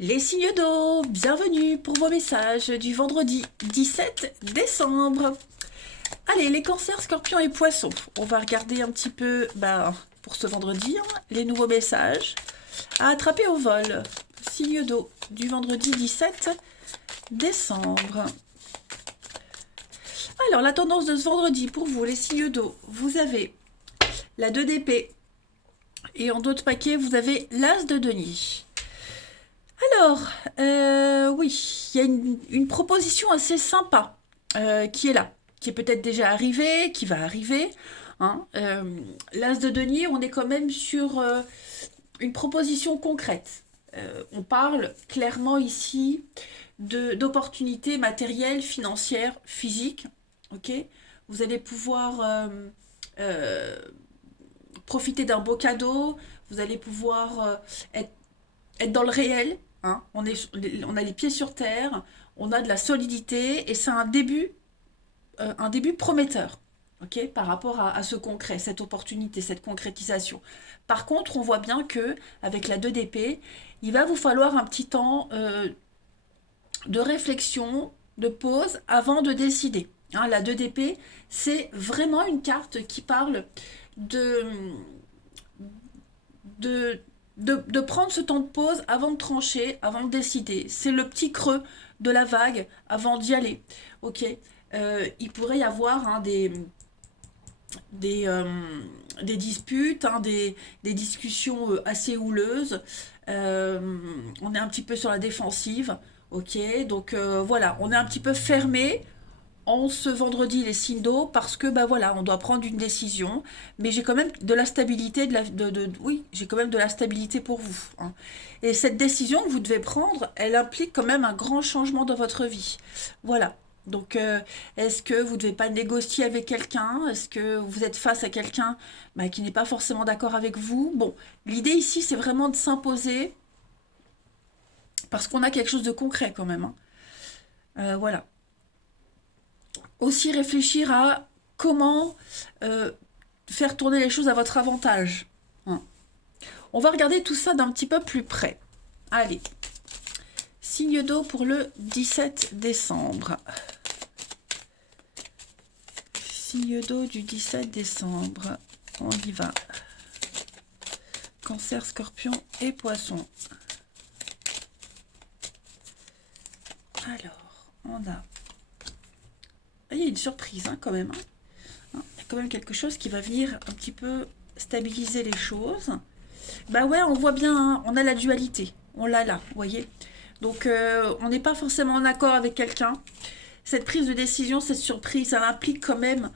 Les signes d'eau, bienvenue pour vos messages du vendredi 17 décembre. Allez, les cancers, scorpions et poissons. On va regarder un petit peu, pour ce vendredi, les nouveaux messages à attraper au vol. Signe d'eau du vendredi 17 décembre. Alors, la tendance de ce vendredi pour vous, les signes d'eau, vous avez la 2 d'épée et en d'autres paquets, vous avez l'as de denier. Alors, oui, il y a une proposition assez sympa qui est là, qui est peut-être déjà arrivée, qui va arriver. Hein. L'As de denier, on est quand même sur une proposition concrète. On parle clairement ici d'opportunités matérielles, financières, physiques. Ok, vous allez pouvoir euh, profiter d'un beau cadeau, vous allez pouvoir être dans le réel. Hein. On a les pieds sur terre, on a de la solidité et c'est un début prometteur. Ok, par rapport à ce concret, cette opportunité, cette concrétisation. Par contre, on voit bien que avec la 2 d'épée, il va vous falloir un petit temps de réflexion, de pause avant de décider. Hein, la 2 d'épée, c'est vraiment une carte qui parle de, de, de prendre ce temps de pause avant de trancher, avant de décider. C'est le petit creux de la vague avant d'y aller. Ok. Il pourrait y avoir des, euh, des disputes, des discussions assez houleuses. On est un petit peu sur la défensive. Ok. Donc voilà, on est un petit peu fermé en ce vendredi les signes d'eau parce que bah voilà, on doit prendre une décision, mais j'ai quand même de la stabilité, oui, j'ai quand même de la stabilité pour vous. Hein. Et cette décision que vous devez prendre, elle implique quand même un grand changement dans votre vie. Voilà. Donc, est-ce que vous ne devez pas négocier avec quelqu'un? Est-ce que vous êtes face à quelqu'un qui n'est pas forcément d'accord avec vous? Bon, l'idée ici, c'est vraiment de s'imposer parce qu'on a quelque chose de concret quand même. Hein. Voilà. Aussi réfléchir à comment euh, faire tourner les choses à votre avantage. Hein. On va regarder tout ça d'un petit peu plus près. Allez, signe d'eau pour le 17 décembre. Signe d'eau du 17 décembre. On y va. Cancer, scorpion et poisson. Alors, on a... Il y a une surprise quand même. Il y a quand même quelque chose qui va venir un petit peu stabiliser les choses. Bah ouais, on voit bien, hein, on a la dualité. On l'a là, vous voyez. Donc, on n'est pas forcément en accord avec quelqu'un. Cette prise de décision, cette surprise, ça implique quand même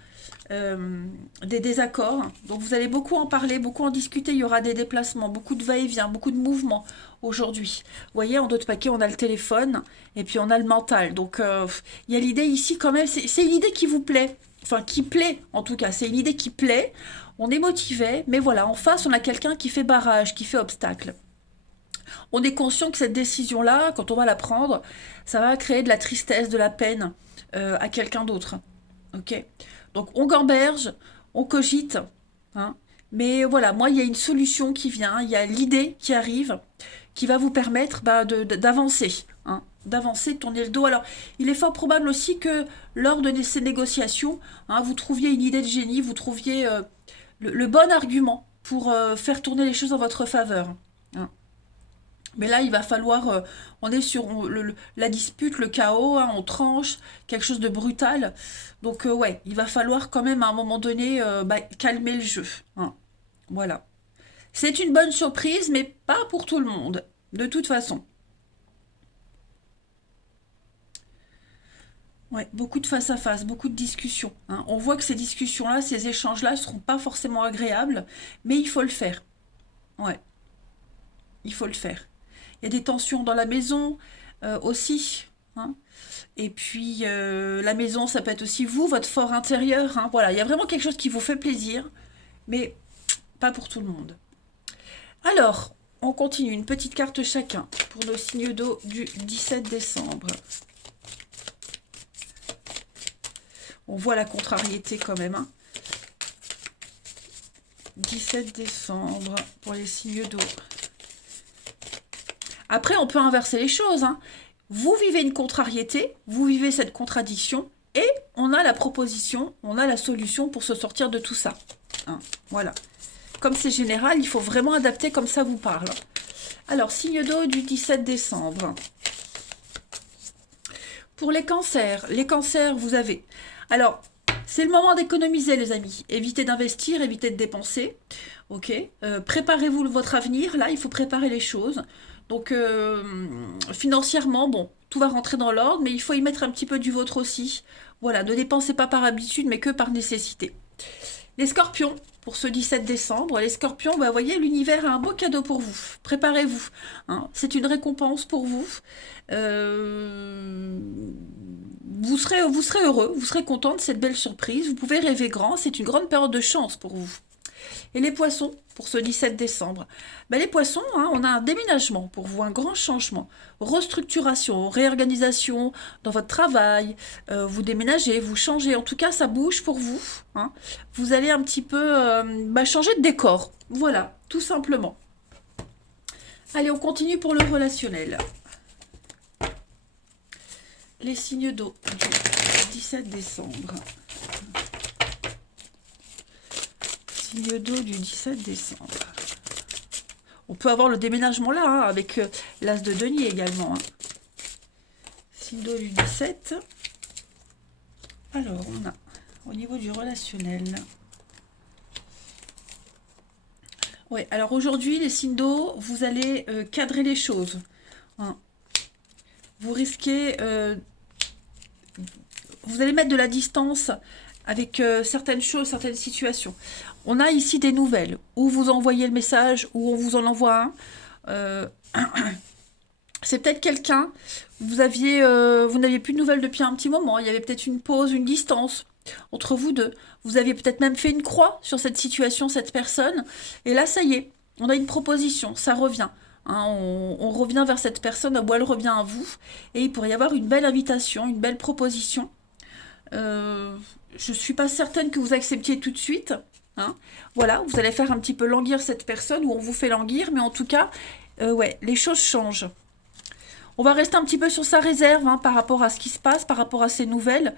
des désaccords. Donc, vous allez beaucoup en parler, beaucoup en discuter. Il y aura des déplacements, beaucoup de va-et-vient, beaucoup de mouvements aujourd'hui. Vous voyez, en d'autres paquets, on a le téléphone et puis on a le mental. Donc, il y a l'idée ici quand même, c'est une idée qui vous plaît. Enfin, qui plaît en tout cas. C'est une idée qui plaît. On est motivé, mais voilà, en face, on a quelqu'un qui fait barrage, qui fait obstacle. On est conscient que cette décision-là, quand on va la prendre, ça va créer de la tristesse, de la peine à quelqu'un d'autre. Ok. Donc on gamberge, on cogite, hein, mais voilà, moi il y a une solution qui vient, il y a l'idée qui arrive, qui va vous permettre d'avancer, hein, d'avancer, de tourner le dos. Alors il est fort probable aussi que lors de ces négociations, hein, vous trouviez une idée de génie, vous trouviez le bon argument pour faire tourner les choses en votre faveur. Hein. Mais là, il va falloir. On est sur la dispute, le chaos, hein, on tranche, quelque chose de brutal. Donc, ouais, il va falloir quand même à un moment donné calmer le jeu. Hein. Voilà. C'est une bonne surprise, mais pas pour tout le monde, de toute façon. Ouais, beaucoup de face à face, beaucoup de discussions. Hein. On voit que ces discussions-là, ces échanges-là ne seront pas forcément agréables, mais il faut le faire. Ouais, il faut le faire. Il y a des tensions dans la maison aussi. Hein. Et puis la maison, ça peut être aussi vous, votre fort intérieur. Hein. Voilà, il y a vraiment quelque chose qui vous fait plaisir, mais pas pour tout le monde. Alors, on continue, une petite carte chacun pour nos signes d'eau du 17 décembre. On voit la contrariété quand même. Hein. 17 décembre pour les signes d'eau. Après, on peut inverser les choses, hein. Vous vivez une contrariété, vous vivez cette contradiction, et on a la proposition, on a la solution pour se sortir de tout ça. Hein, voilà. Comme c'est général, il faut vraiment adapter comme ça vous parle. Alors, signe d'eau du 17 décembre. Pour les cancers, vous avez... Alors, c'est le moment d'économiser, les amis. Évitez d'investir, évitez de dépenser. Ok. Préparez-vous votre avenir. Là, il faut préparer les choses. Donc, financièrement, bon, tout va rentrer dans l'ordre, mais il faut y mettre un petit peu du vôtre aussi. Voilà, ne dépensez pas par habitude, mais que par nécessité. Les scorpions, pour ce 17 décembre, les scorpions, bah, voyez, l'univers a un beau cadeau pour vous. Préparez-vous. Hein. C'est une récompense pour vous. Vous serez heureux, vous serez content de cette belle surprise. Vous pouvez rêver grand, c'est une grande période de chance pour vous. Et les poissons, pour ce 17 décembre. Ben, les poissons, hein, on a un déménagement pour vous, un grand changement. Restructuration, réorganisation dans votre travail. Vous déménagez, vous changez. En tout cas, ça bouge pour vous. Hein. Vous allez un petit peu changer de décor. Voilà, tout simplement. Allez, on continue pour le relationnel. Les signes d'eau du 17 décembre. Signe d'eau du 17 décembre. On peut avoir le déménagement là, hein, avec l'as de denier également. Hein. Signe d'eau du 17. Alors, on a au niveau du relationnel. Ouais, alors aujourd'hui, les signes d'eau, vous allez cadrer les choses. Hein. Vous risquez... vous allez mettre de la distance avec certaines choses, certaines situations. On a ici des nouvelles, où vous envoyez le message, où on vous en envoie un. C'est peut-être quelqu'un, vous n'aviez plus de nouvelles depuis un petit moment, il y avait peut-être une pause, une distance entre vous deux. Vous aviez peut-être même fait une croix sur cette situation, cette personne, et là, ça y est, on a une proposition, ça revient. Hein, on revient vers cette personne, ou elle revient à vous, et il pourrait y avoir une belle invitation, une belle proposition. Je ne suis pas certaine que vous acceptiez tout de suite. Hein. Voilà, vous allez faire un petit peu languir cette personne, ou on vous fait languir, mais en tout cas, ouais, les choses changent. On va rester un petit peu sur sa réserve hein, par rapport à ce qui se passe, par rapport à ces nouvelles.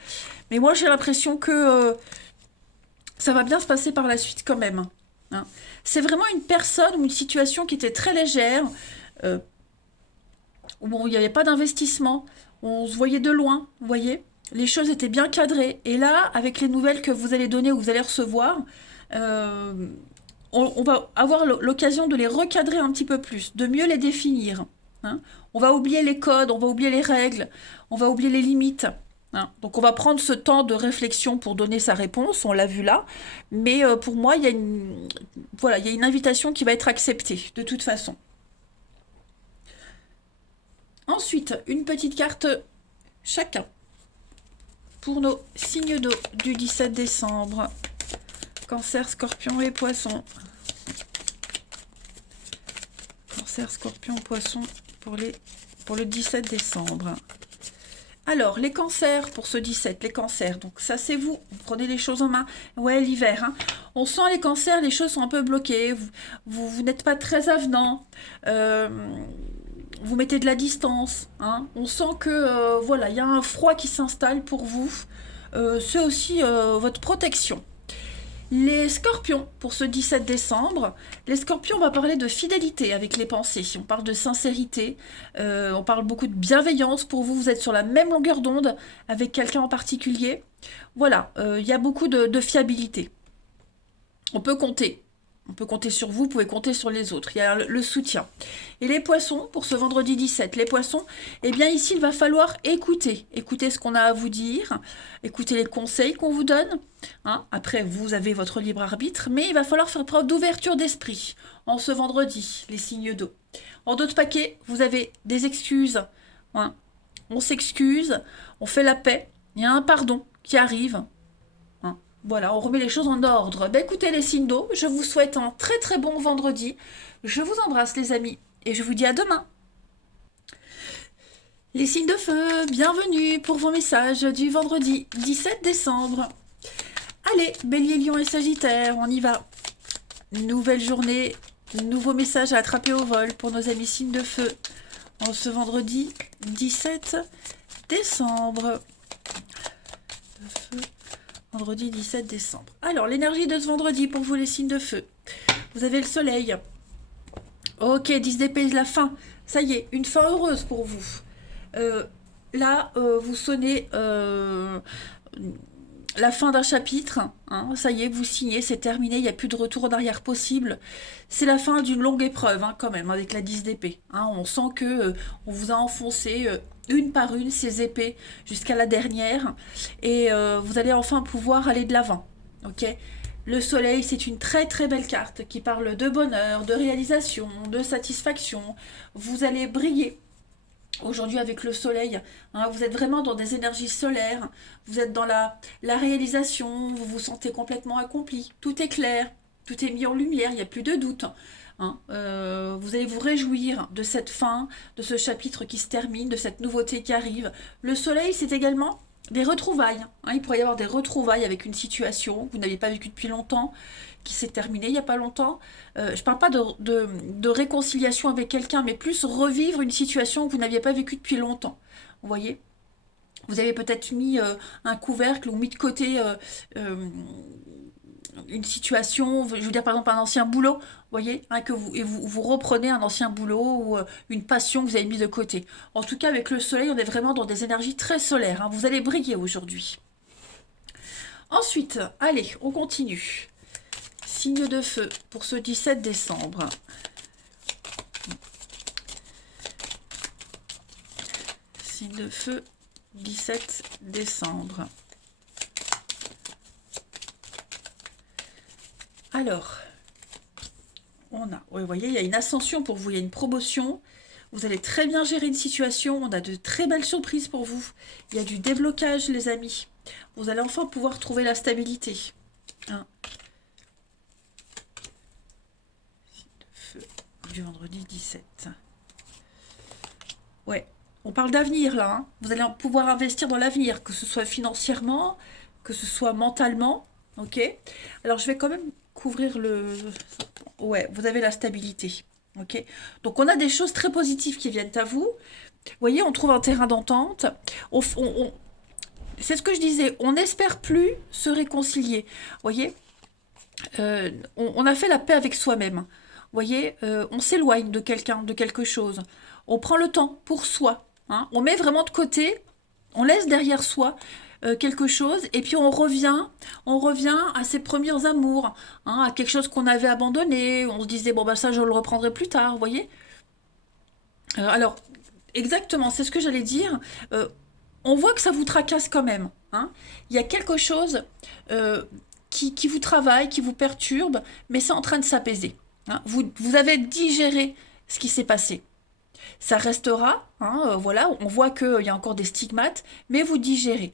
Mais moi, j'ai l'impression que ça va bien se passer par la suite quand même. Hein. C'est vraiment une personne ou une situation qui était très légère, où bon, il n'y avait pas d'investissement, on se voyait de loin, vous voyez. Les choses étaient bien cadrées. Et là, avec les nouvelles que vous allez donner ou vous allez recevoir, on va avoir l'occasion de les recadrer un petit peu plus, de mieux les définir. Hein. On va oublier les codes, on va oublier les règles, on va oublier les limites. Hein. Donc on va prendre ce temps de réflexion pour donner sa réponse, on l'a vu là. Mais pour moi, il y a une invitation qui va être acceptée, de toute façon. Ensuite, une petite carte chacun pour nos signes d'eau du 17 décembre. Cancer, Scorpion et Poisson. Cancer, Scorpion, Poisson pour le 17 décembre. Alors, les cancers pour ce 17, les cancers. Donc ça, c'est vous. Vous prenez les choses en main. Ouais, l'hiver. Hein. On sent les cancers, les choses sont un peu bloquées. Vous n'êtes pas très avenant. Vous mettez de la distance. Hein. On sent que, voilà, il y a un froid qui s'installe pour vous. C'est aussi votre protection. Les scorpions, pour ce 17 décembre, les scorpions, on va parler de fidélité avec les pensées. On parle de sincérité, on parle beaucoup de bienveillance. Pour vous, vous êtes sur la même longueur d'onde avec quelqu'un en particulier. Voilà, il y a beaucoup de fiabilité. On peut compter. On peut compter sur vous, vous pouvez compter sur les autres. Il y a le soutien. Et les poissons, pour ce vendredi 17, les poissons, eh bien ici, il va falloir écouter. Écouter ce qu'on a à vous dire, écouter les conseils qu'on vous donne. Hein. Après, vous avez votre libre arbitre, mais il va falloir faire preuve d'ouverture d'esprit en ce vendredi, les signes d'eau. En d'autres paquets, vous avez des excuses. Hein. On s'excuse, on fait la paix, il y a un pardon qui arrive. Voilà, on remet les choses en ordre. Ben écoutez les signes d'eau, je vous souhaite un très très bon vendredi. Je vous embrasse les amis et je vous dis à demain. Les signes de feu, bienvenue pour vos messages du vendredi 17 décembre. Allez, Bélier, Lion et Sagittaire, on y va. Nouvelle journée, nouveau message à attraper au vol pour nos amis signes de feu. en ce vendredi 17 décembre. De feu, vendredi 17 décembre. Alors, l'énergie de ce vendredi pour vous les signes de feu. Vous avez le soleil. Ok, 10 d'épée, la fin. Ça y est, une fin heureuse pour vous. Là, vous sonnez la fin d'un chapitre. Hein, ça y est, vous signez, c'est terminé, il n'y a plus de retour en arrière possible. C'est la fin d'une longue épreuve, hein, quand même, avec la 10 d'épée. Hein, on sent que on vous a enfoncé une par une ces épées jusqu'à la dernière. Et vous allez enfin pouvoir aller de l'avant. Ok ? Le soleil, c'est une très très belle carte qui parle de bonheur, de réalisation, de satisfaction. Vous allez briller aujourd'hui avec le soleil. Hein, vous êtes vraiment dans des énergies solaires. Vous êtes dans la réalisation. Vous vous sentez complètement accompli. Tout est clair. Tout est mis en lumière. Il n'y a plus de doute. Hein, vous allez vous réjouir de cette fin, de ce chapitre qui se termine, de cette nouveauté qui arrive. Le soleil, c'est également des retrouvailles. Hein, il pourrait y avoir des retrouvailles avec une situation que vous n'aviez pas vécue depuis longtemps, qui s'est terminée il n'y a pas longtemps. Je ne parle pas de réconciliation avec quelqu'un, mais plus revivre une situation que vous n'aviez pas vécue depuis longtemps. Vous voyez ? Vous avez peut-être mis un couvercle ou mis de côté une situation, je veux dire par exemple un ancien boulot, vous voyez, hein, et vous reprenez un ancien boulot ou une passion que vous avez mis de côté. En tout cas, avec le soleil, on est vraiment dans des énergies très solaires. Hein, vous allez briller aujourd'hui. Ensuite, allez, on continue. Signe de feu pour ce 17 décembre. Signe de feu, 17 décembre. Alors, on a, vous voyez, il y a une ascension pour vous, il y a une promotion. Vous allez très bien gérer une situation, on a de très belles surprises pour vous. Il y a du déblocage, les amis. Vous allez enfin pouvoir trouver la stabilité. Hein. Feu du vendredi 17. Ouais, on parle d'avenir là. Hein. Vous allez pouvoir investir dans l'avenir, que ce soit financièrement, que ce soit mentalement. Ok. Alors, je vais quand même couvrir le... Ouais, vous avez la stabilité. Ok. Donc, on a des choses très positives qui viennent à vous. Vous voyez, on trouve un terrain d'entente. C'est ce que je disais. On n'espère plus se réconcilier. Vous voyez, on a fait la paix avec soi-même. Vous voyez, on s'éloigne de quelqu'un, de quelque chose. On prend le temps pour soi. Hein. On met vraiment de côté. On laisse derrière soi quelque chose et puis on revient à ses premiers amours, hein, à quelque chose qu'on avait abandonné. On se disait bon bah ça je le reprendrai plus tard, vous voyez. Alors exactement, c'est ce que j'allais dire. On voit que ça vous tracasse quand même. Hein. Il y a quelque chose qui vous travaille, qui vous perturbe, mais c'est en train de s'apaiser. Hein. Vous avez digéré ce qui s'est passé. Ça restera, hein, voilà, on voit qu'il y a encore des stigmates, mais vous digérez.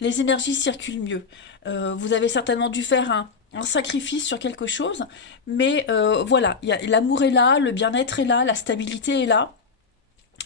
Les énergies circulent mieux. Vous avez certainement dû faire un sacrifice sur quelque chose, mais voilà, l'amour est là, le bien-être est là, la stabilité est là.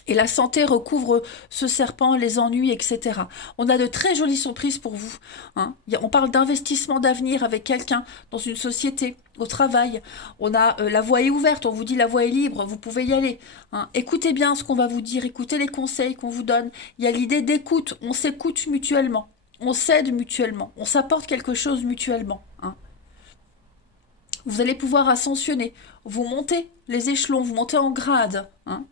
Et la santé recouvre ce serpent, les ennuis, etc. On a de très jolies surprises pour vous. Hein. On parle d'investissement d'avenir avec quelqu'un dans une société, au travail. On a la voie est ouverte, on vous dit la voie est libre, vous pouvez y aller. Hein. Écoutez bien ce qu'on va vous dire, écoutez les conseils qu'on vous donne. Il y a l'idée d'écoute, on s'écoute mutuellement, on s'aide mutuellement, on s'apporte quelque chose mutuellement. Hein. Vous allez pouvoir ascensionner, vous montez les échelons, vous montez en grade. Hein.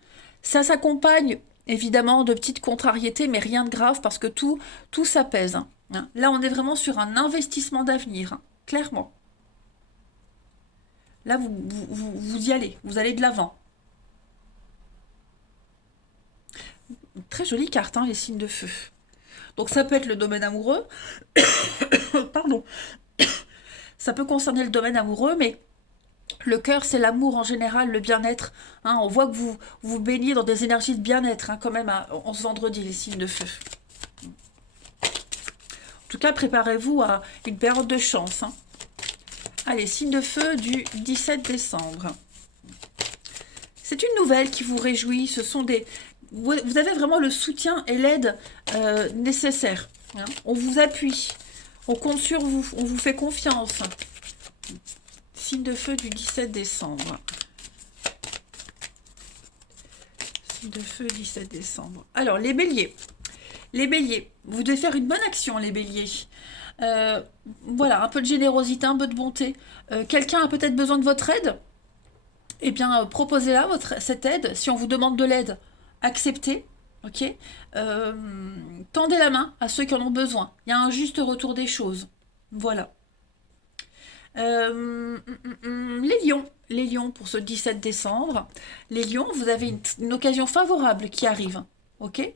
Ça s'accompagne évidemment de petites contrariétés, mais rien de grave parce que tout s'apaise. Hein. Là, on est vraiment sur un investissement d'avenir, hein, clairement. Là, vous y allez, vous allez de l'avant. Très jolie carte, hein, les signes de feu. Donc ça peut être le domaine amoureux. Pardon. Ça peut concerner le domaine amoureux, mais le cœur, c'est l'amour en général, le bien-être. Hein, on voit que vous baignez dans des énergies de bien-être, hein, quand même, en ce vendredi, les signes de feu. En tout cas, préparez-vous à une période de chance. Hein. Allez, signe de feu du 17 décembre. C'est une nouvelle qui vous réjouit. Ce sont des... Vous avez vraiment le soutien et l'aide nécessaires. Hein. On vous appuie. On compte sur vous. On vous fait confiance. Signe de feu du 17 décembre. Signe de feu, 17 décembre. Alors, les béliers. Les béliers, vous devez faire une bonne action, les béliers. Voilà, un peu de générosité, un peu de bonté. Quelqu'un a peut-être besoin de votre aide. Eh bien, proposez-la, cette aide. Si on vous demande de l'aide, acceptez. Ok. Tendez la main à ceux qui en ont besoin. Il y a un juste retour des choses. Voilà. Les lions pour ce 17 décembre. Les lions, vous avez une occasion favorable qui arrive. Ok.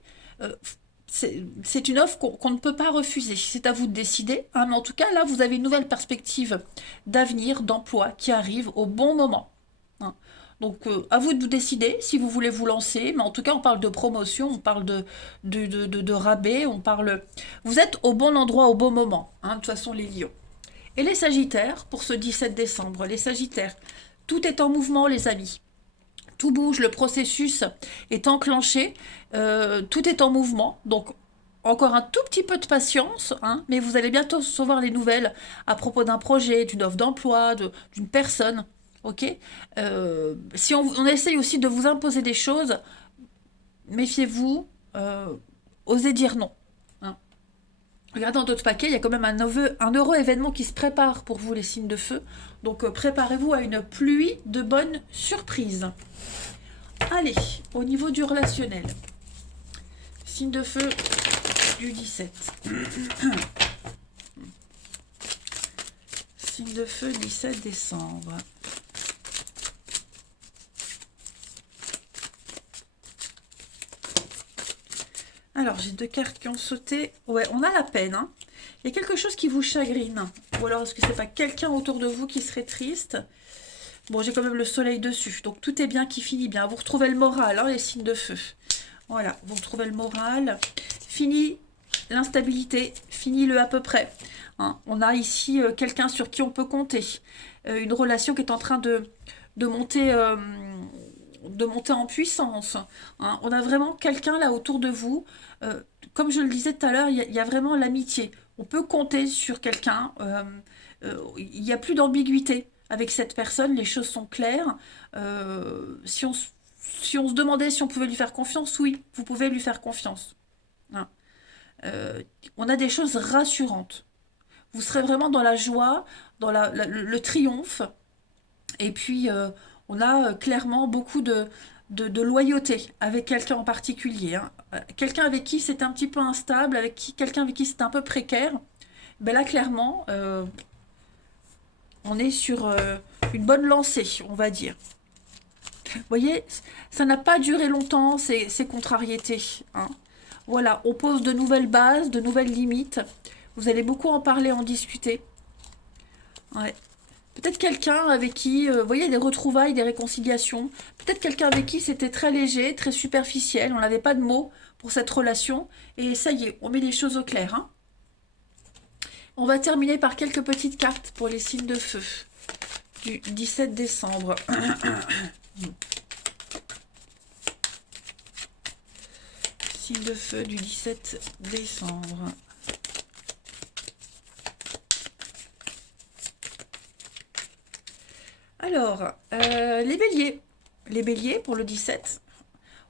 C'est une offre qu'on ne peut pas refuser. C'est à vous de décider. Hein, mais en tout cas, là, vous avez une nouvelle perspective d'avenir, d'emploi qui arrive au bon moment. Hein. Donc, à vous de vous décider si vous voulez vous lancer. Mais en tout cas, on parle de promotion, on parle de rabais, on parle... Vous êtes au bon endroit au bon moment. Hein, de toute façon, les lions. Et les sagittaires, pour ce 17 décembre, les sagittaires, tout est en mouvement, les amis. Tout bouge, le processus est enclenché, tout est en mouvement. Donc, encore un tout petit peu de patience, hein, mais vous allez bientôt recevoir les nouvelles à propos d'un projet, d'une offre d'emploi, d'une personne. Ok. Si on essaye aussi de vous imposer des choses, méfiez-vous, osez dire non. Hein. Regardez dans d'autres paquets, il y a quand même un heureux événement qui se prépare pour vous, les signes de feu. Donc, préparez-vous à une pluie de bonnes surprises. Allez, au niveau du relationnel. Signe de feu du 17. Signe de feu 17 décembre. Alors, j'ai 2 cartes qui ont sauté. Ouais, on a la peine. Hein. Il y a quelque chose qui vous chagrine. Ou alors, est-ce que c'est pas quelqu'un autour de vous qui serait triste? Bon, j'ai quand même le soleil dessus. Donc, tout est bien qui finit bien. Vous retrouvez le moral, hein, les signes de feu. Voilà, vous retrouvez le moral. Fini l'instabilité. Fini le à peu près. Hein. On a ici quelqu'un sur qui on peut compter. Une relation qui est en train de monter... de monter en puissance. Hein. On a vraiment quelqu'un là autour de vous. Comme je le disais tout à l'heure, il y a vraiment l'amitié. On peut compter sur quelqu'un. Il n'y a plus d'ambiguïté avec cette personne. Les choses sont claires. Si on se demandait si on pouvait lui faire confiance, oui, vous pouvez lui faire confiance. Hein. On a des choses rassurantes. Vous serez vraiment dans la joie, dans le triomphe. Et puis... on a clairement beaucoup de loyauté avec quelqu'un en particulier. Hein. Quelqu'un avec qui c'est un petit peu instable, quelqu'un avec qui c'est un peu précaire. Ben là, clairement, on est sur une bonne lancée, on va dire. Vous voyez, ça n'a pas duré longtemps, ces contrariétés. Hein. Voilà, on pose de nouvelles bases, de nouvelles limites. Vous allez beaucoup en parler, en discuter. Ouais. Peut-être quelqu'un avec qui, vous voyez, des retrouvailles, des réconciliations. Peut-être quelqu'un avec qui c'était très léger, très superficiel. On n'avait pas de mots pour cette relation. Et ça y est, on met les choses au clair. Hein. On va terminer par quelques petites cartes pour les signes de feu du 17 décembre. Signe de feu du 17 décembre. Alors, les béliers. Les béliers, pour le 17,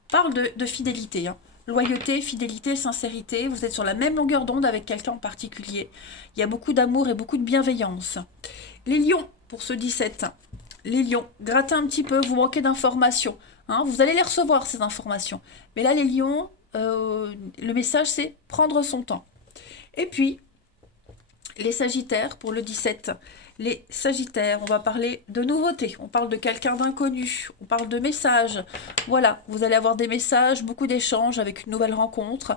on parle de fidélité. Hein. Loyauté, fidélité, sincérité. Vous êtes sur la même longueur d'onde avec quelqu'un en particulier. Il y a beaucoup d'amour et beaucoup de bienveillance. Les lions, pour ce 17. Les lions, grattez un petit peu, vous manquez d'informations. Hein. Vous allez les recevoir, ces informations. Mais là, les lions, le message, c'est prendre son temps. Et puis, les sagittaires, pour le 17. Les sagittaires, on va parler de nouveautés, on parle de quelqu'un d'inconnu, on parle de messages. Voilà, vous allez avoir des messages, beaucoup d'échanges avec une nouvelle rencontre,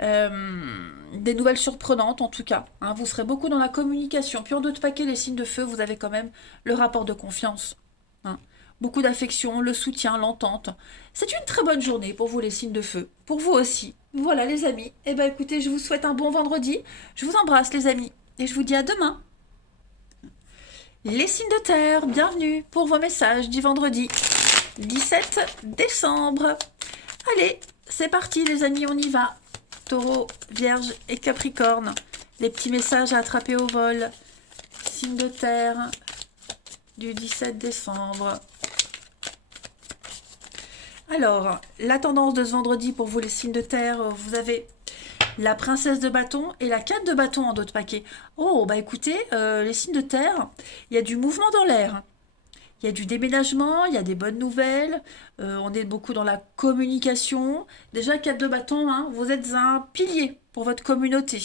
des nouvelles surprenantes en tout cas. Hein, vous serez beaucoup dans la communication. Puis en d'autres paquets, les signes de feu, vous avez quand même le rapport de confiance. Hein, beaucoup d'affection, le soutien, l'entente. C'est une très bonne journée pour vous les signes de feu, pour vous aussi. Voilà les amis, eh bien écoutez, je vous souhaite un bon vendredi, je vous embrasse les amis, et je vous dis à demain. Les signes de terre, bienvenue pour vos messages du vendredi 17 décembre. Allez, c'est parti les amis, on y va. Taureau, Vierge et Capricorne. Les petits messages à attraper au vol. Signes de terre du 17 décembre. Alors, la tendance de ce vendredi pour vous les signes de terre, vous avez la princesse de bâton et la 4 de bâton en dos de paquet. Oh, bah écoutez, les signes de terre, il y a du mouvement dans l'air. Il y a du déménagement, il y a des bonnes nouvelles, on est beaucoup dans la communication. Déjà, 4 de bâton, hein, vous êtes un pilier pour votre communauté,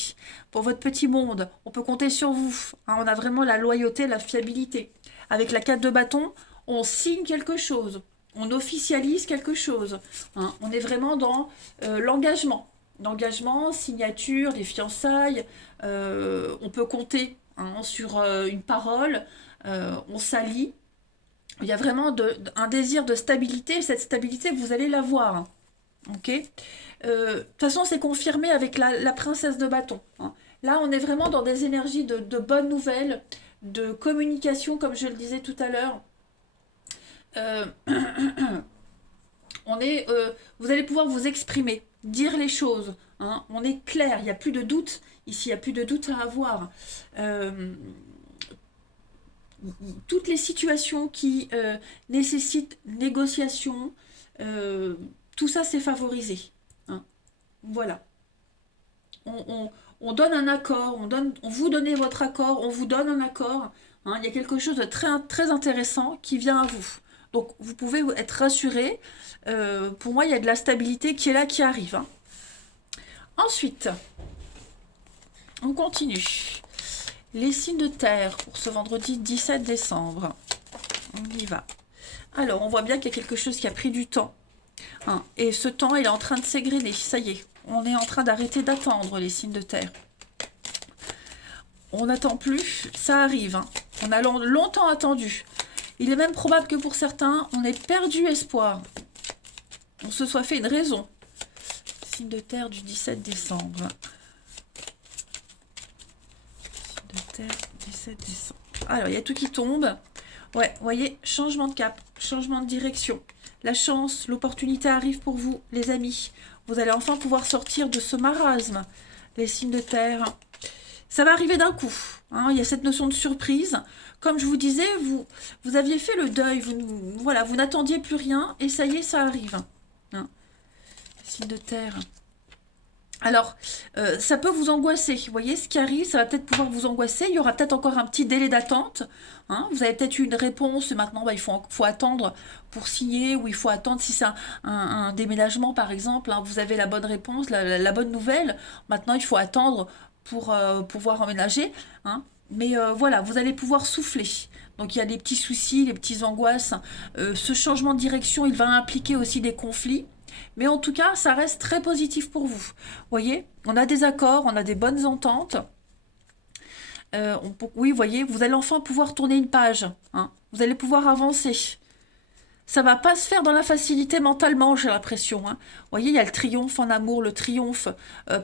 pour votre petit monde. On peut compter sur vous, hein, on a vraiment la loyauté, la fiabilité. Avec la 4 de bâton, on signe quelque chose, on officialise quelque chose, hein. On est vraiment dans l'engagement. L'engagement, signature, les fiançailles, on peut compter, hein, sur une parole, on s'allie. Il y a vraiment un désir de stabilité. Cette stabilité, vous allez la voir, hein. Ok. De toute façon, c'est confirmé avec la princesse de bâton, hein. Là, on est vraiment dans des énergies de bonnes nouvelles, de communication, comme je le disais tout à l'heure. Euh, vous allez pouvoir vous exprimer, dire les choses, hein. On est clair, il n'y a plus de doute. Ici, il n'y a plus de doute à avoir. Euh, Toutes les situations qui nécessitent négociation, euh, tout ça c'est favorisé, hein. Voilà. On donne un accord, on vous donnez votre accord, on vous donne un accord, hein. Il y a quelque chose de très, très intéressant qui vient à vous. Donc vous pouvez être rassuré. Pour moi, il y a de la stabilité qui est là, qui arrive, hein. Ensuite, on continue. Les signes de terre pour ce vendredi 17 décembre. On y va. Alors, on voit bien qu'il y a quelque chose qui a pris du temps, hein. Et ce temps, il est en train de s'égrener. Ça y est, on est en train d'arrêter d'attendre les signes de terre. On n'attend plus, ça arrive, hein. On a longtemps attendu. Il est même probable que pour certains, on ait perdu espoir. On se soit fait une raison. Signe de terre du 17 décembre. Signe de terre 17 décembre. Alors, il y a tout qui tombe. Ouais, vous voyez, changement de cap, changement de direction. La chance, l'opportunité arrive pour vous, les amis. Vous allez enfin pouvoir sortir de ce marasme, les signes de terre. Ça va arriver d'un coup, hein. Il y a cette notion de surprise. Comme je vous disais, vous aviez fait le deuil, voilà, vous n'attendiez plus rien, et ça y est, ça arrive, hein. Signe de terre. Alors, ça peut vous angoisser. Vous voyez, ce qui arrive, ça va peut-être pouvoir vous angoisser. Il y aura peut-être encore un petit délai d'attente, hein. Vous avez peut-être eu une réponse. Maintenant, bah, il faut attendre pour signer, ou il faut attendre si c'est un déménagement, par exemple, hein. Vous avez la bonne réponse, la bonne nouvelle. Maintenant, il faut attendre pour pouvoir emménager, hein. Mais voilà, vous allez pouvoir souffler. Donc, il y a des petits soucis, des petites angoisses. Ce changement de direction, il va impliquer aussi des conflits. Mais en tout cas, ça reste très positif pour vous. Vous voyez, on a des accords, on a des bonnes ententes. Oui, vous voyez, vous allez enfin pouvoir tourner une page, hein. Vous allez pouvoir avancer. Ça va pas se faire dans la facilité mentalement, j'ai l'impression, hein. Vous voyez, il y a le triomphe en amour, le triomphe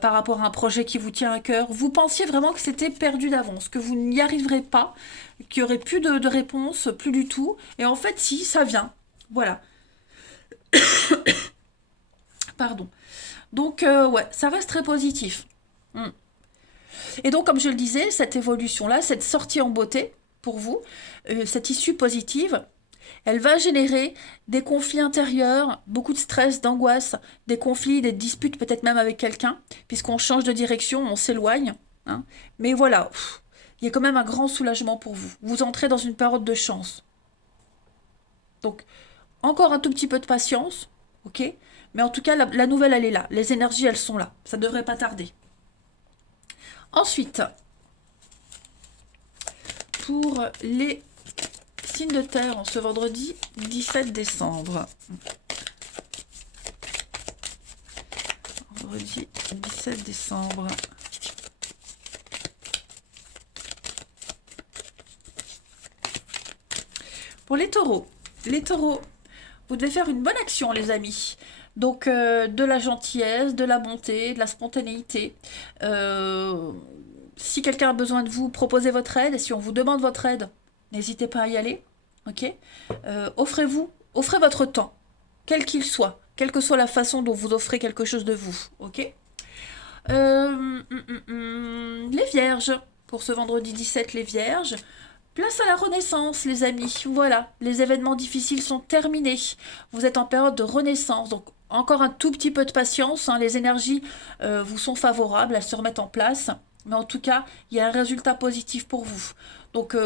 par rapport à un projet qui vous tient à cœur. Vous pensiez vraiment que c'était perdu d'avance, que vous n'y arriverez pas, qu'il n'y aurait plus de réponse, plus du tout. Et en fait, si, ça vient. Voilà. Pardon. Donc, ouais, ça reste très positif. Mm. Et donc, comme je le disais, cette évolution-là, cette sortie en beauté, pour vous, cette issue positive, elle va générer des conflits intérieurs, beaucoup de stress, d'angoisse, des conflits, des disputes peut-être même avec quelqu'un, puisqu'on change de direction, on s'éloigne, hein. Mais voilà, il y a quand même un grand soulagement pour vous. Vous entrez dans une période de chance. Donc, encore un tout petit peu de patience, ok? Mais en tout cas, la nouvelle, elle est là. Les énergies, elles sont là. Ça ne devrait pas tarder. Ensuite, pour les signes de terre en ce vendredi 17 décembre. Vendredi 17 décembre. Pour les taureaux. Les taureaux, vous devez faire une bonne action, les amis. Donc, de la gentillesse, de la bonté, de la spontanéité. Si quelqu'un a besoin de vous, proposez votre aide. Et si on vous demande votre aide, n'hésitez pas à y aller. Ok. Offrez votre temps, quel qu'il soit, quelle que soit la façon dont vous offrez quelque chose de vous. Ok. Les vierges, pour ce vendredi 17, les vierges. Place à la renaissance, les amis. Voilà, les événements difficiles sont terminés. Vous êtes en période de renaissance, donc encore un tout petit peu de patience, hein. Les énergies vous sont favorables, elles se remettent en place. Mais en tout cas, il y a un résultat positif pour vous. Donc,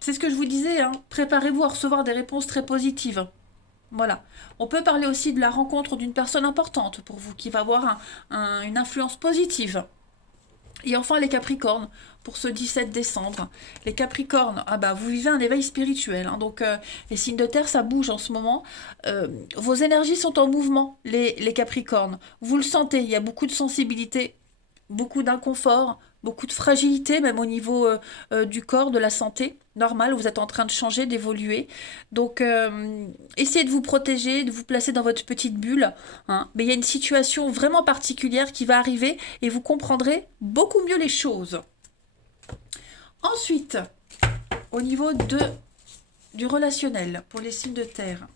c'est ce que je vous disais, hein. Préparez-vous à recevoir des réponses très positives. Voilà. On peut parler aussi de la rencontre d'une personne importante pour vous, qui va avoir une influence positive. Et enfin, les Capricornes, pour ce 17 décembre. Les Capricornes, ah bah, vous vivez un éveil spirituel, hein. Donc, les signes de terre, ça bouge en ce moment. Vos énergies sont en mouvement, les Capricornes. Vous le sentez, il y a beaucoup de sensibilité, beaucoup d'inconfort, beaucoup de fragilité, même au niveau du corps, de la santé. Normal, vous êtes en train de changer, d'évoluer. Donc, essayez de vous protéger, de vous placer dans votre petite bulle, hein. Mais il y a une situation vraiment particulière qui va arriver et vous comprendrez beaucoup mieux les choses. Ensuite, au niveau du relationnel, pour les signes de terre,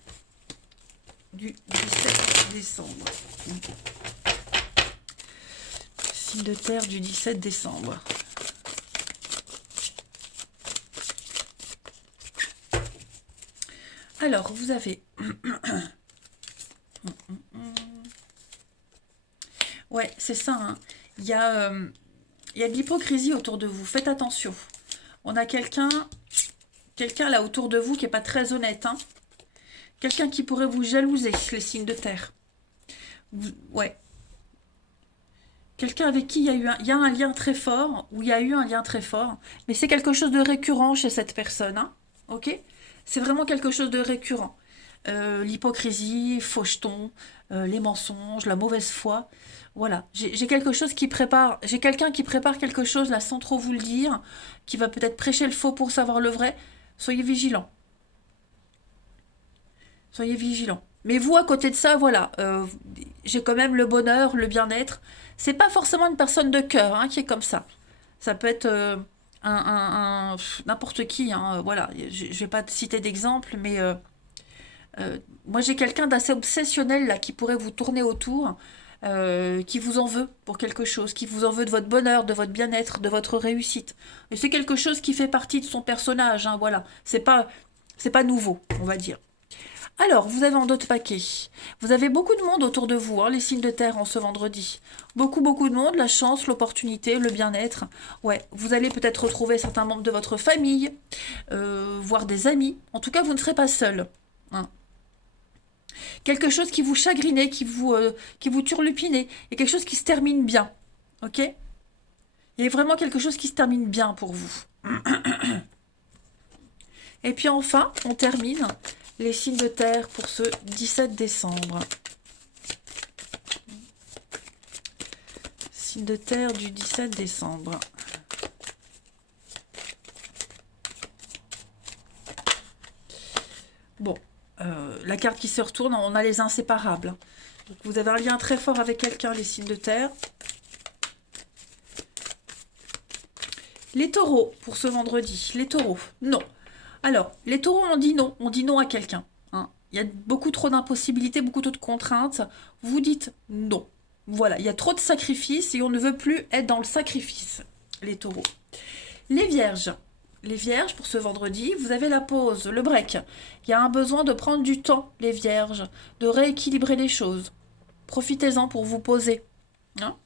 du 17 décembre. Signe de terre du 17 décembre. Alors, vous avez... Ouais, c'est ça, hein. Il y a de l'hypocrisie autour de vous. Faites attention. On a quelqu'un là autour de vous qui n'est pas très honnête, hein. Quelqu'un qui pourrait vous jalouser, les signes de terre. Ouais. Quelqu'un avec qui il y a un lien très fort, ou il y a eu un lien très fort, mais c'est quelque chose de récurrent chez cette personne, hein. Ok? C'est vraiment quelque chose de récurrent. L'hypocrisie, faucheton, les mensonges, la mauvaise foi. Voilà, j'ai quelque chose qui prépare, j'ai quelqu'un qui prépare quelque chose là sans trop vous le dire, qui va peut-être prêcher le faux pour savoir le vrai. Soyez vigilants. Soyez vigilants. Mais vous, à côté de ça, voilà, j'ai quand même le bonheur, le bien-être. C'est pas forcément une personne de cœur, hein, qui est comme ça. Ça peut être n'importe qui, hein, voilà. Je vais pas te citer d'exemple, mais moi j'ai quelqu'un d'assez obsessionnel là qui pourrait vous tourner autour, qui vous en veut pour quelque chose, qui vous en veut de votre bonheur, de votre bien-être, de votre réussite. Et c'est quelque chose qui fait partie de son personnage, hein, voilà. C'est pas nouveau, on va dire. Alors, vous avez en d'autres paquets. Vous avez beaucoup de monde autour de vous, hein, les signes de terre en ce vendredi. Beaucoup, beaucoup de monde, la chance, l'opportunité, le bien-être. Ouais, vous allez peut-être retrouver certains membres de votre famille, voire des amis. En tout cas, vous ne serez pas seul, hein. Quelque chose qui vous chagrinait, qui vous turlupinait, et quelque chose qui se termine bien. Ok? Il y a vraiment quelque chose qui se termine bien pour vous. Et puis enfin, on termine les signes de terre pour ce 17 décembre. Signe de terre du 17 décembre. Bon, la carte qui se retourne, on a les inséparables. Donc vous avez un lien très fort avec quelqu'un, les signes de terre. Les taureaux, pour ce vendredi. Les taureaux, non. Alors, les taureaux, on dit non à quelqu'un, hein. Il y a beaucoup trop d'impossibilités, beaucoup trop de contraintes. Vous dites non. Voilà, il y a trop de sacrifices et on ne veut plus être dans le sacrifice, les taureaux. Les vierges. Les vierges, pour ce vendredi, vous avez la pause, le break. Il y a un besoin de prendre du temps, les vierges, de rééquilibrer les choses. Profitez-en pour vous poser, hein.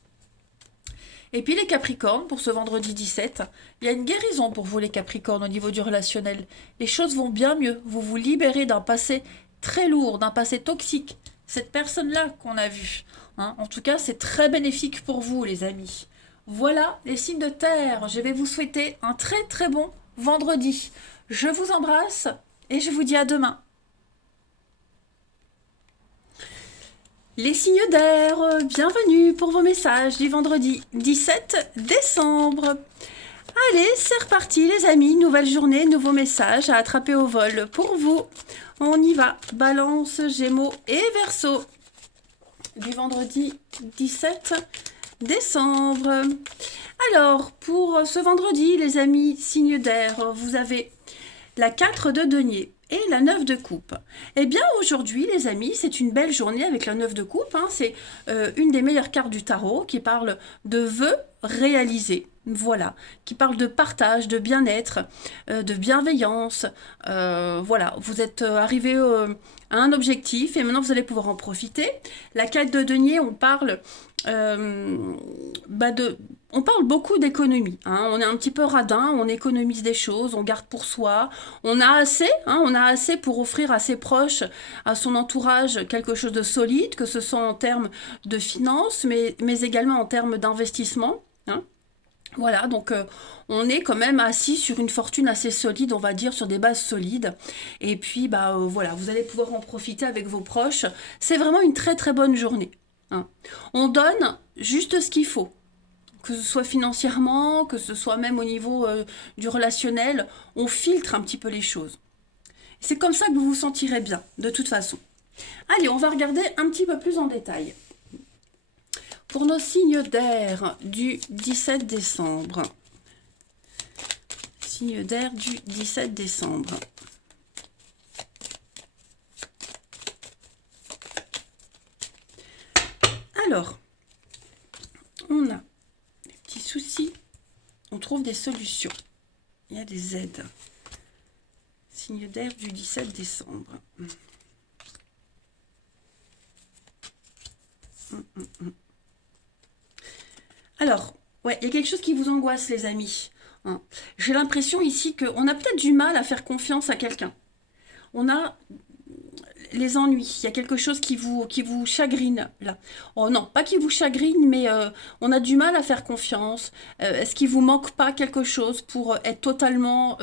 Et puis les Capricornes, pour ce vendredi 17, il y a une guérison pour vous les Capricornes au niveau du relationnel. Les choses vont bien mieux. Vous vous libérez d'un passé très lourd, d'un passé toxique. Cette personne-là qu'on a vue, hein. En tout cas, c'est très bénéfique pour vous, les amis. Voilà les signes de terre. Je vais vous souhaiter un très très bon vendredi. Je vous embrasse et je vous dis à demain. Les signes d'air, bienvenue pour vos messages du vendredi 17 décembre. Allez, c'est reparti les amis, nouvelle journée, nouveaux messages à attraper au vol pour vous. On y va, Balance, Gémeaux et Verseau du vendredi 17 décembre. Alors, pour ce vendredi, les amis, signes d'air, vous avez la 4 de denier et la 9 de coupe. Eh bien, aujourd'hui, les amis, c'est une belle journée avec la 9 de coupe, hein. C'est une des meilleures cartes du tarot qui parle de vœux, réaliser. Voilà, qui parle de partage, de bien-être, de bienveillance. Voilà, vous êtes arrivé à un objectif et maintenant vous allez pouvoir en profiter. La carte de denier, euh, on parle beaucoup d'économie. Hein. On est un petit peu radin, on économise des choses, on garde pour soi. On a assez pour offrir à ses proches, à son entourage, quelque chose de solide, que ce soit en termes de finances, mais également en termes d'investissement. Hein. Voilà, donc on est quand même assis sur une fortune assez solide, on va dire, sur des bases solides. Et puis, voilà, vous allez pouvoir en profiter avec vos proches. C'est vraiment une très très bonne journée. Hein. On donne juste ce qu'il faut, que ce soit financièrement, que ce soit même au niveau du relationnel. On filtre un petit peu les choses. C'est comme ça que vous vous sentirez bien, de toute façon. Allez, on va regarder un petit peu plus en détail. Pour nos signes d'air du 17 décembre. Signe d'air du 17 décembre. Alors, on a des petits soucis, on trouve des solutions. Il y a des aides. Signe d'air du 17 décembre. Alors, ouais, il y a quelque chose qui vous angoisse, les amis. Hein. J'ai l'impression ici qu'on a peut-être du mal à faire confiance à quelqu'un. On a les ennuis, il y a quelque chose qui vous chagrine, là. Oh non, pas qui vous chagrine, mais on a du mal à faire confiance. Est-ce qu'il vous manque pas quelque chose pour être totalement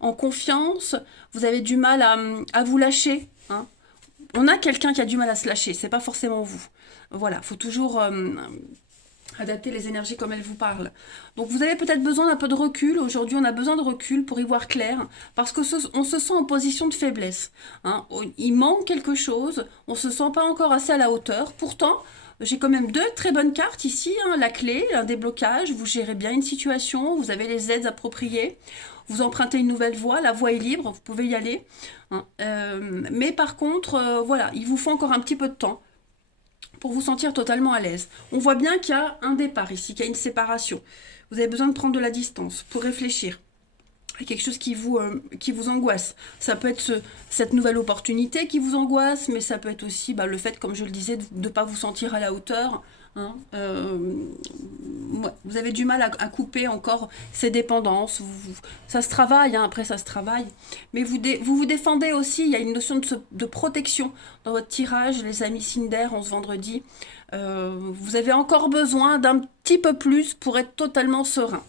en confiance? Vous avez du mal à vous lâcher, hein. On a quelqu'un qui a du mal à se lâcher, c'est pas forcément vous. Voilà, faut toujours adapter les énergies comme elles vous parlent. Donc vous avez peut-être besoin d'un peu de recul. Aujourd'hui, on a besoin de recul pour y voir clair, parce que on se sent en position de faiblesse. Hein. Il manque quelque chose, on se sent pas encore assez à la hauteur. Pourtant, j'ai quand même deux très bonnes cartes ici. Hein. La clé, un déblocage, vous gérez bien une situation, vous avez les aides appropriées, vous empruntez une nouvelle voie, la voie est libre, vous pouvez y aller. Hein. Mais par contre, voilà, il vous faut encore un petit peu de temps pour vous sentir totalement à l'aise. On voit bien qu'il y a un départ ici, qu'il y a une séparation. Vous avez besoin de prendre de la distance pour réfléchir. Il y a quelque chose qui vous angoisse. Ça peut être cette nouvelle opportunité qui vous angoisse, mais ça peut être aussi le fait, comme je le disais, de ne pas vous sentir à la hauteur. Hein. Vous avez du mal à couper encore ces dépendances. Ça se travaille, hein, après ça se travaille. Mais vous défendez aussi, il y a une notion de protection dans votre tirage, les amis signes d'air, en ce vendredi. Vous avez encore besoin d'un petit peu plus pour être totalement serein.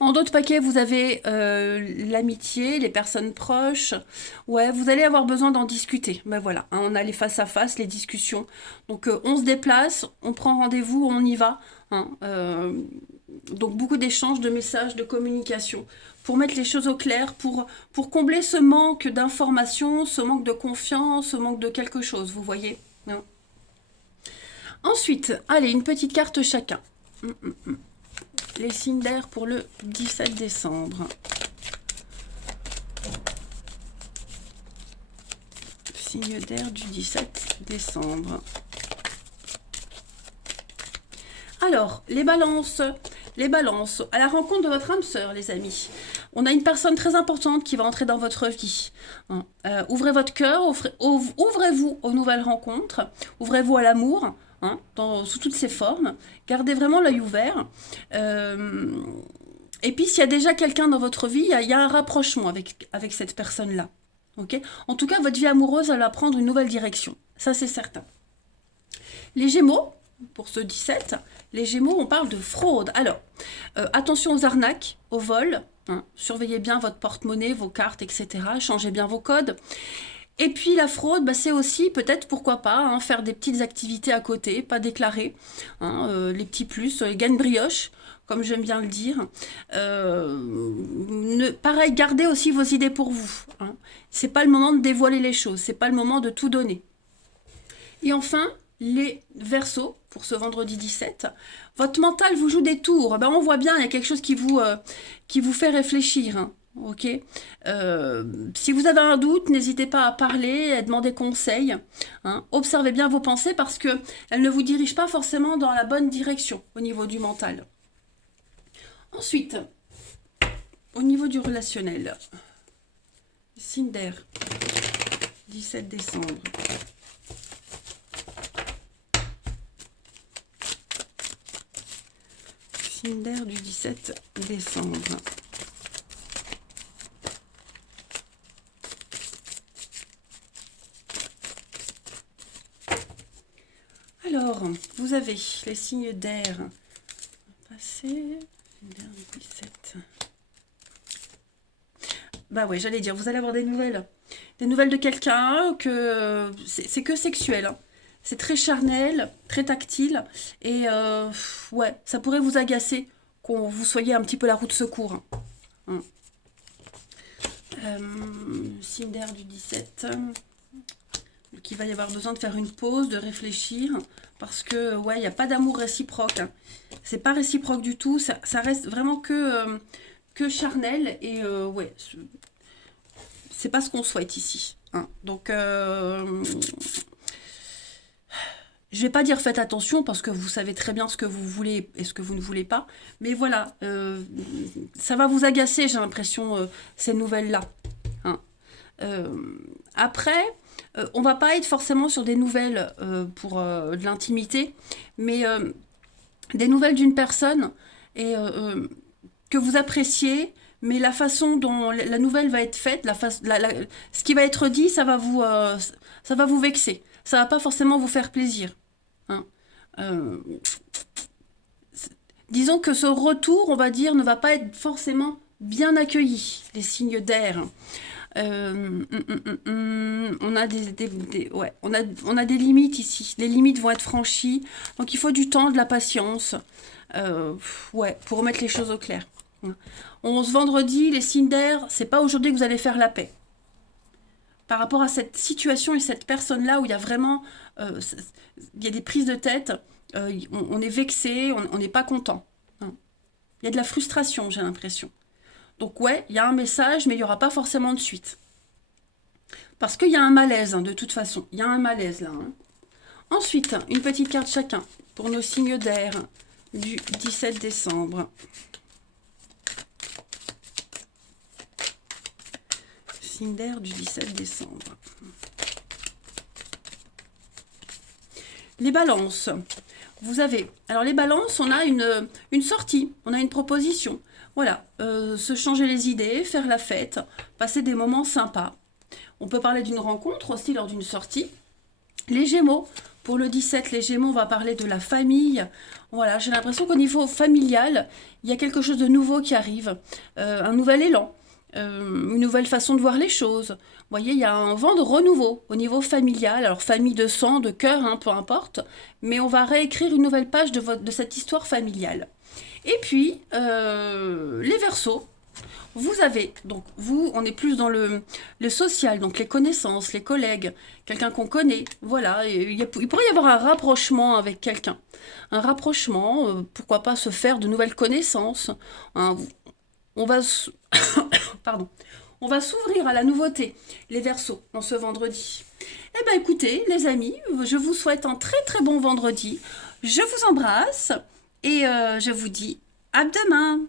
En d'autres paquets, vous avez l'amitié, les personnes proches. Ouais, vous allez avoir besoin d'en discuter. Ben voilà, hein, on a les face à face, les discussions. Donc on se déplace, on prend rendez-vous, on y va. Hein, donc beaucoup d'échanges, de messages, de communication pour mettre les choses au clair, pour combler ce manque d'informations, ce manque de confiance, ce manque de quelque chose, vous voyez. Hein. Ensuite, allez, une petite carte chacun. Les signes d'air pour le 17 décembre. Signe d'air du 17 décembre. Alors, les balances, à la rencontre de votre âme sœur, les amis. On a une personne très importante qui va entrer dans votre vie. Hein. Ouvrez votre cœur, ouvrez-vous aux nouvelles rencontres, ouvrez-vous à l'amour. Hein, sous toutes ses formes. Gardez vraiment l'œil ouvert. Et puis, s'il y a déjà quelqu'un dans votre vie, il y a un rapprochement avec cette personne-là. Okay, en tout cas, votre vie amoureuse, elle va prendre une nouvelle direction. Ça, c'est certain. Les Gémeaux, pour ce 17, les Gémeaux, on parle de fraude. Alors, attention aux arnaques, aux vols. Hein, surveillez bien votre porte-monnaie, vos cartes, etc. Changez bien vos codes. Et puis la fraude, c'est aussi peut-être, pourquoi pas, hein, faire des petites activités à côté, pas déclarées, hein, les petits plus, les gains de brioche, comme j'aime bien le dire. Pareil, gardez aussi vos idées pour vous. Hein. C'est pas le moment de dévoiler les choses, c'est pas le moment de tout donner. Et enfin, les Verseaux, pour ce vendredi 17, votre mental vous joue des tours. On voit bien, il y a quelque chose qui vous fait réfléchir. Hein. Ok. Si vous avez un doute, n'hésitez pas à parler, à demander conseil. Hein. Observez bien vos pensées parce que elles ne vous dirigent pas forcément dans la bonne direction au niveau du mental. Ensuite, au niveau du relationnel, signe d'air, 17 décembre. Signe d'air du 17 décembre. Alors, vous avez les signes d'air. Passer. D'air du 17. Bah ouais, j'allais dire, vous allez avoir des nouvelles. Des nouvelles de quelqu'un que c'est que sexuel. Hein. C'est très charnel, très tactile. Et ouais, ça pourrait vous agacer qu'on vous soyez un petit peu la roue de secours. Hein. Signe d'air du 17. Qu'il va y avoir besoin de faire une pause, de réfléchir. Parce que, ouais, il n'y a pas d'amour réciproque. Hein. C'est pas réciproque du tout. Ça reste vraiment que charnel. Et ouais, c'est pas ce qu'on souhaite ici. Hein. Donc, je vais pas dire faites attention parce que vous savez très bien ce que vous voulez et ce que vous ne voulez pas. Mais voilà, ça va vous agacer, j'ai l'impression, ces nouvelles-là. Hein. Après, on va pas être forcément sur des nouvelles pour de l'intimité, mais des nouvelles d'une personne et que vous appréciez, mais la façon dont la nouvelle va être faite, ce qui va être dit, ça va vous vexer. Ça va pas forcément vous faire plaisir. Hein. Euh, disons que ce retour, on va dire, ne va pas être forcément bien accueilli, les signes d'air. On a ouais, on a des limites ici. Les limites vont être franchies. Donc il faut du temps, de la patience. Ouais, pour remettre les choses au clair. On se vendredi, les signes d'air, c'est pas aujourd'hui que vous allez faire la paix. Par rapport à cette situation et cette personne-là où il y a vraiment il y a des prises de tête, on est vexé, on n'est pas content. Hein. Il y a de la frustration, j'ai l'impression. Donc ouais, il y a un message, mais il n'y aura pas forcément de suite. Parce qu'il y a un malaise, hein, de toute façon. Il y a un malaise là. Hein. Ensuite, une petite carte chacun pour nos signes d'air du 17 décembre. Signe d'air du 17 décembre. Les balances. Vous avez... Alors les balances, on a une sortie, on a une proposition. Voilà, se changer les idées, faire la fête, passer des moments sympas. On peut parler d'une rencontre aussi lors d'une sortie. Les Gémeaux, pour le 17, les Gémeaux, on va parler de la famille. Voilà, j'ai l'impression qu'au niveau familial, il y a quelque chose de nouveau qui arrive. Un nouvel élan, une nouvelle façon de voir les choses. Vous voyez, il y a un vent de renouveau au niveau familial. Alors, famille de sang, de cœur, hein, peu importe. Mais on va réécrire une nouvelle page de cette histoire familiale. Et puis, les Verseaux. Vous avez, donc vous, on est plus dans le social, donc les connaissances, les collègues, quelqu'un qu'on connaît, voilà, il pourrait y avoir un rapprochement avec quelqu'un. Un rapprochement, pourquoi pas se faire de nouvelles connaissances. Hein, on va, pardon, on va s'ouvrir à la nouveauté, les Verseaux, en ce vendredi. Eh bien écoutez, les amis, je vous souhaite un très très bon vendredi. Je vous embrasse et je vous dis à demain.